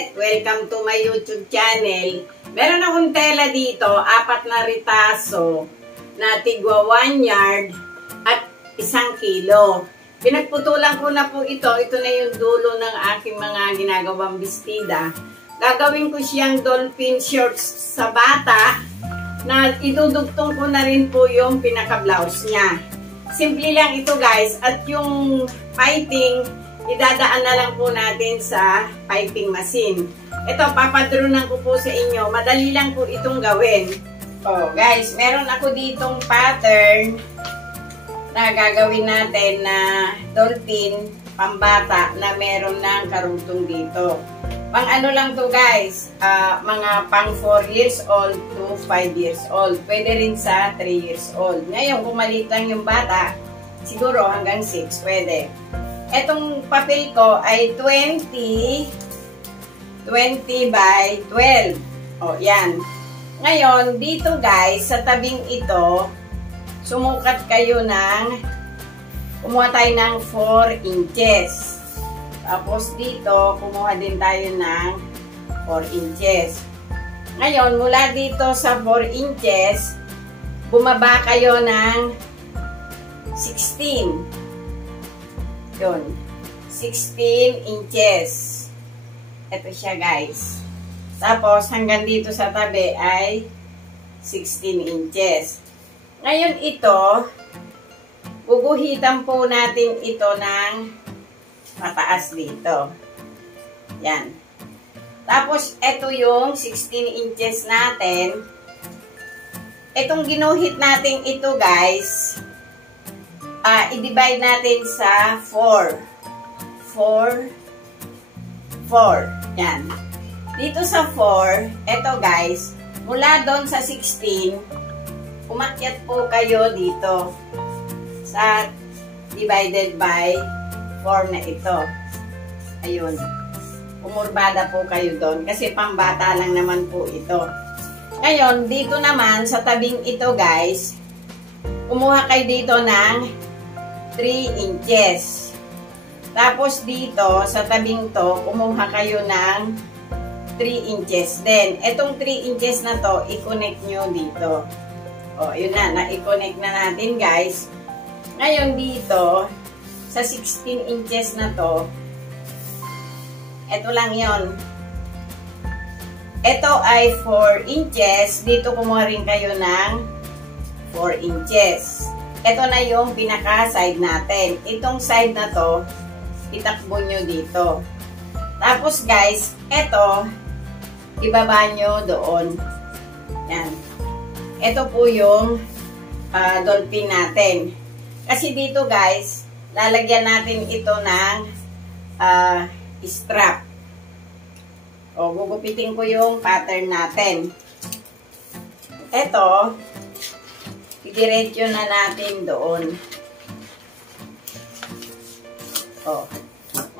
ulit! Welcome to my YouTube channel. Meron akong tela dito, 4 na ritaso na tigwa 1 yard at 1 kilo. Pinagputulan ko na po ito. Ito na yung dulo ng aking mga ginagawang bestida. Gagawin ko siyang dolphin shorts sa bata na idudugtong ko na rin po yung pinaka-blouse niya. Simple lang ito guys. At yung piping, idadaan na lang po natin sa piping machine. Ito, papadrunan ko po sa inyo. Madali lang po itong gawin. Oh, guys, meron ako ditong pattern na gagawin natin na dolphin pambata na meron ng karutong dito. Pang ano lang to guys, mga pang 4 years old to 5 years old. Pwede rin sa 3 years old. Ngayon, kung maliit lang yung bata, siguro hanggang 6 pwede. Etong papel ko ay 20 by 12. O, yan. Ngayon, dito guys, sa tabing ito, sumukat kayo ng, kumuha tayo ng 4 inches. Tapos dito, kumuha din tayo ng 4 inches. Ngayon, mula dito sa 4 inches, bumaba kayo ng 16. Yun. 16 inches. Ito siya guys. Tapos, hanggang dito sa tabi ay 16 inches. Ngayon ito, guguhitan po natin ito ng mataas dito. Yan. Tapos, ito yung 16 inches natin. Itong ginuhit natin ito guys, i-divide natin sa 4. 4. Yan. Dito sa 4, ito guys, mula doon sa 16, umakyat po kayo dito sa divided by 4 na ito. Ayun. Umurbada po kayo doon kasi pambata lang naman po ito. Ngayon, dito naman sa tabing ito guys, kumuha kayo dito ng 3 inches. Tapos dito sa tabing to, kumuha kayo ng 3 inches din. Etong 3 inches na to, i-connect nyo dito. O, yun na. Na-i-connect na natin guys. Ngayon dito, sa 16 inches na to, eto lang yon. Ito ay 4 inches. Dito kumuha rin kayo ng 4 inches. Ito na yung pinaka-side natin. Itong side na to, itakbo nyo dito. Tapos guys, ito, ibaba nyo doon. Yan. Ito po yung dolphin natin. Kasi dito guys, lalagyan natin ito ng strap. O, gugupitin ko yung pattern natin. Ito, idiretso na natin doon. O.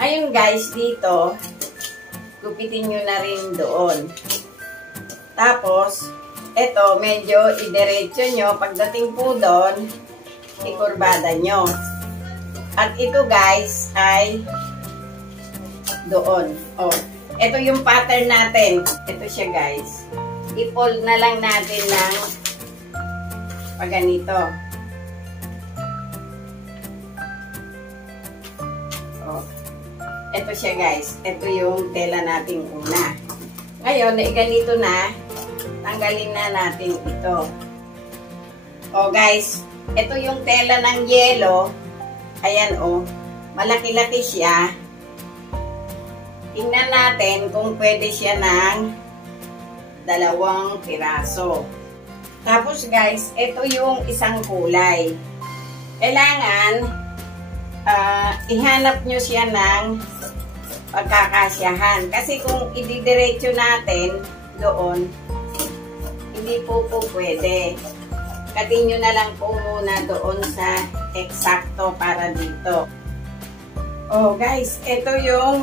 Ngayon guys, dito, gupitin nyo na rin doon. Tapos, ito, medyo idiretso nyo. Pagdating po doon, ikurbada nyo. At ito guys, ay doon. O. Ito yung pattern natin. Ito siya guys. I-fold na lang natin ng paganito. O. Ito siya guys. Ito yung tela nating una. Ngayon, ganito na. Tanggalin na natin ito. O guys, ito yung tela ng yelo. Ayan o. Malaki-laki siya. Tingnan natin kung pwede siya ng 2 piraso. Tapos guys, ito yung isang kulay. Kailangan ihanap nyo siya ng pagkakasyahan. Kasi kung ididiretso natin doon, hindi po pwede. Katin nyo na lang po muna doon sa eksakto para dito. Oh guys, ito yung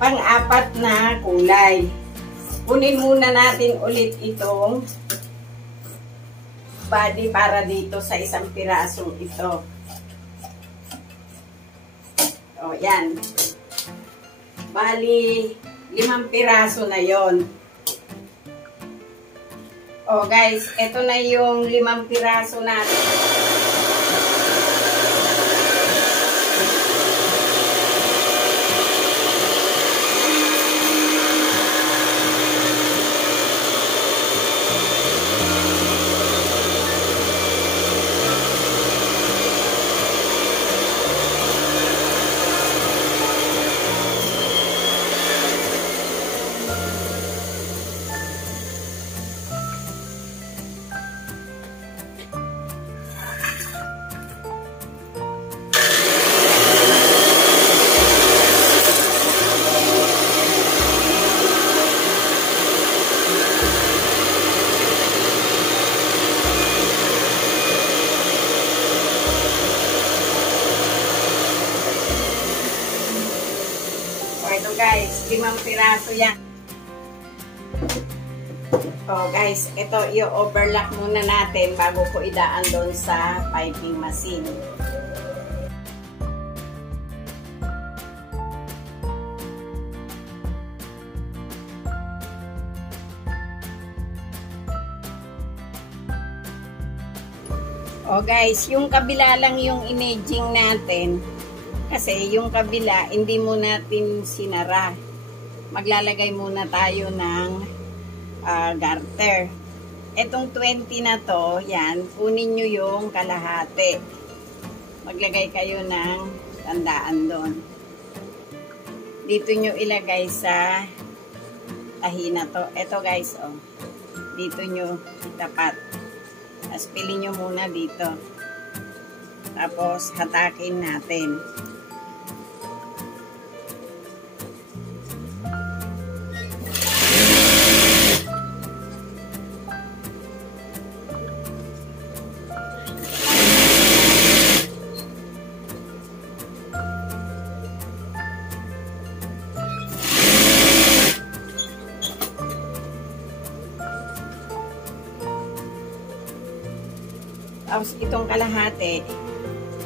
pang-4 na kulay. Kunin muna natin ulit itong body para dito sa isang pirasong ito. O, yan. Bali, 5 piraso na yon. Oh guys, ito na yung 5 piraso natin. Ito guys, 5 piraso yan. Oh guys, ito i-overlock muna natin bago ko idaan doon sa piping machine. Oh guys, yung kabila lang yung imaging natin. Kasi yung kabila, hindi mo natin sinara. Maglalagay muna tayo ng garter. Etong 20 na to, yan, kunin nyo yung kalahati. Maglagay kayo ng tandaan doon. Dito nyo ilagay sa tahi na to. Ito guys, oh. Dito nyo itapat. Tapos pili nyo muna dito. Tapos hatakin natin. Tapos itong kalahati,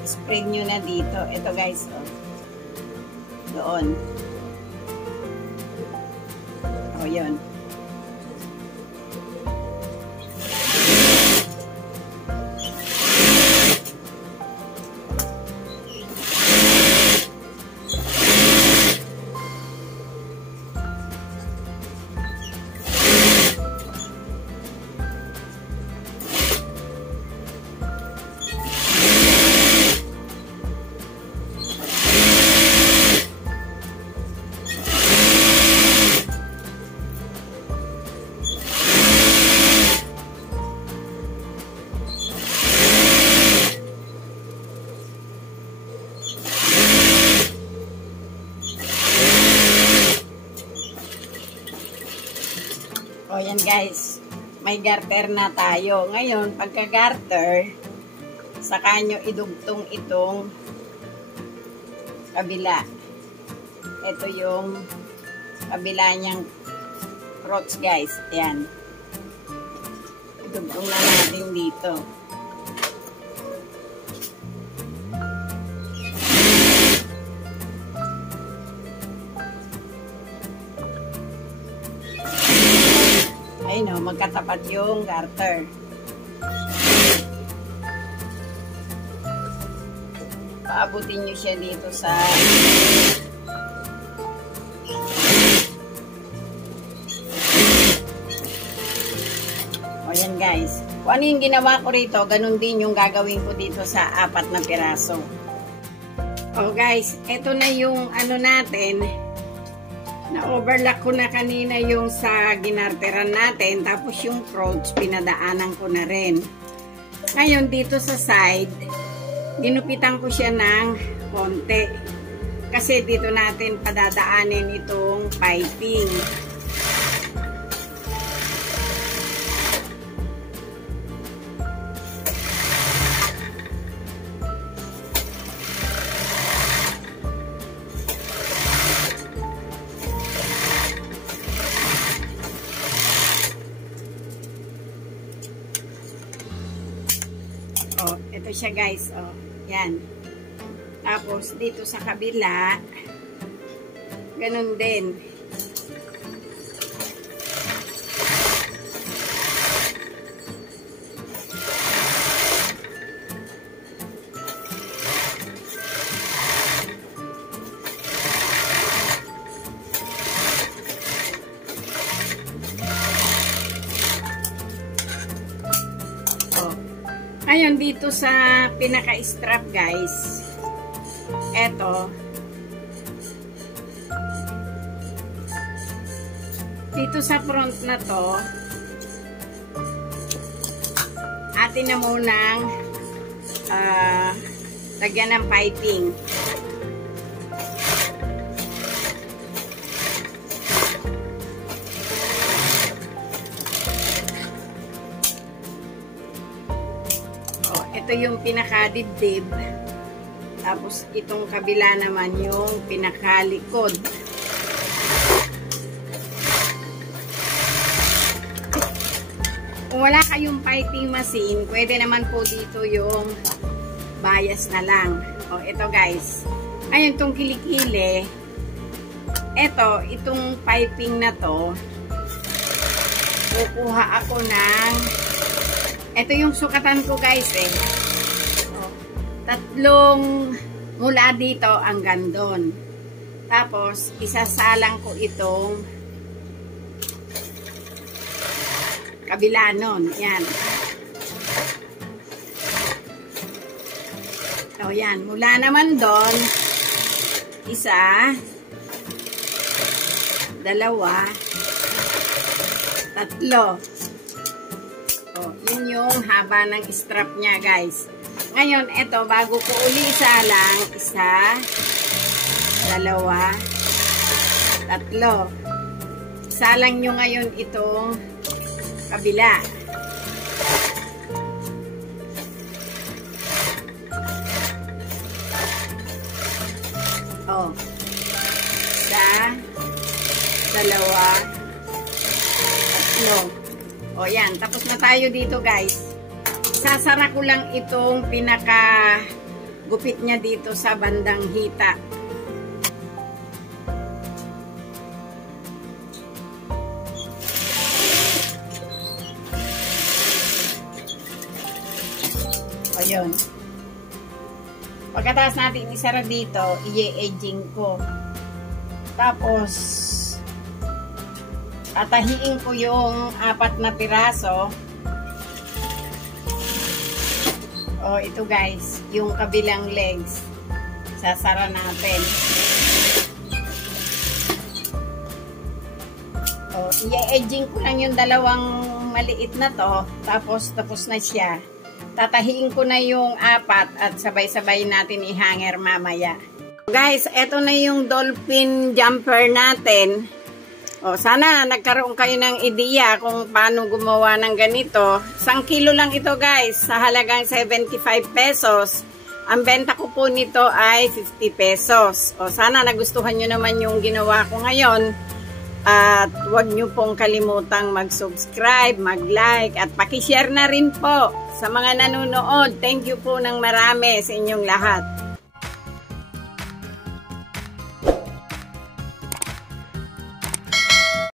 spread nyo na dito. Ito guys, oh. Doon. O, yun. O yan guys, may garter na tayo. Ngayon, pagka-garter, saka nyo idugtong itong kabila. Ito yung kabila niyang crotch guys. Ayan. Idugtong na natin dito. Ayun o, magkatapat yung garter. Paabutin nyo siya dito sa o yan guys. Kung ano yung ginawa ko rito, ganun din yung gagawin ko dito sa 4 na piraso. O guys, eto na yung ano natin. Na-overlock ko na kanina yung sa ginarteran natin. Tapos yung crotch, pinadaanan ko na rin. Ngayon, dito sa side, ginupitan ko siya ng konti. Kasi dito natin padadaanin itong piping. Oh, ito siya guys. Oh, yan. Tapos, dito sa kabila, ganun din. Ngayon, dito sa pinaka-strap, guys, eto, dito sa front na to, atin na munang lagyan ng piping. Ito yung pinakadibdib. Tapos itong kabila naman yung pinakalikod. Kung wala kayong piping machine, pwede naman po dito yung bias na lang. O, ito guys. Ngayon, itong kilikili, itong piping na to, kukuha ako ng ito yung sukatan ko guys tatlong mula dito hanggang doon. Tapos isasalang ko itong kabila nun. Yan. So yan. Mula naman doon, isa, dalawa, tatlo. Yun yung haba ng strap niya guys. Ngayon, eto, bago ko uli isalang, isa, dalawa, tatlo. Isalang nyo ngayon itong kabila. O. Isa, dalawa, tatlo. O yan, tapos na tayo dito guys. Sasara ko lang itong pinaka gupit niya dito sa bandang hita. O yun. Pagkatapos natin isara dito, i-edging ko. Tapos tatahiin ko yung 4 na piraso. O, ito guys, yung kabilang legs. Sasara natin. O, i-edging ko lang yung dalawang maliit na to. Tapos na siya. Tatahiin ko na yung 4 at sabay-sabay natin i-hanger mamaya. Guys, ito na yung dolphin jumper natin. O, sana nagkaroon kayo ng ideya kung paano gumawa ng ganito. 1 kilo lang ito guys, sa halagang 75 pesos. Ang benta ko po nito ay 50 pesos. O, sana nagustuhan nyo naman yung ginawa ko ngayon. At huwag nyo pong kalimutang mag-subscribe, mag-like, at pakishare na rin po sa mga nanonood. Thank you po ng marami sa inyong lahat.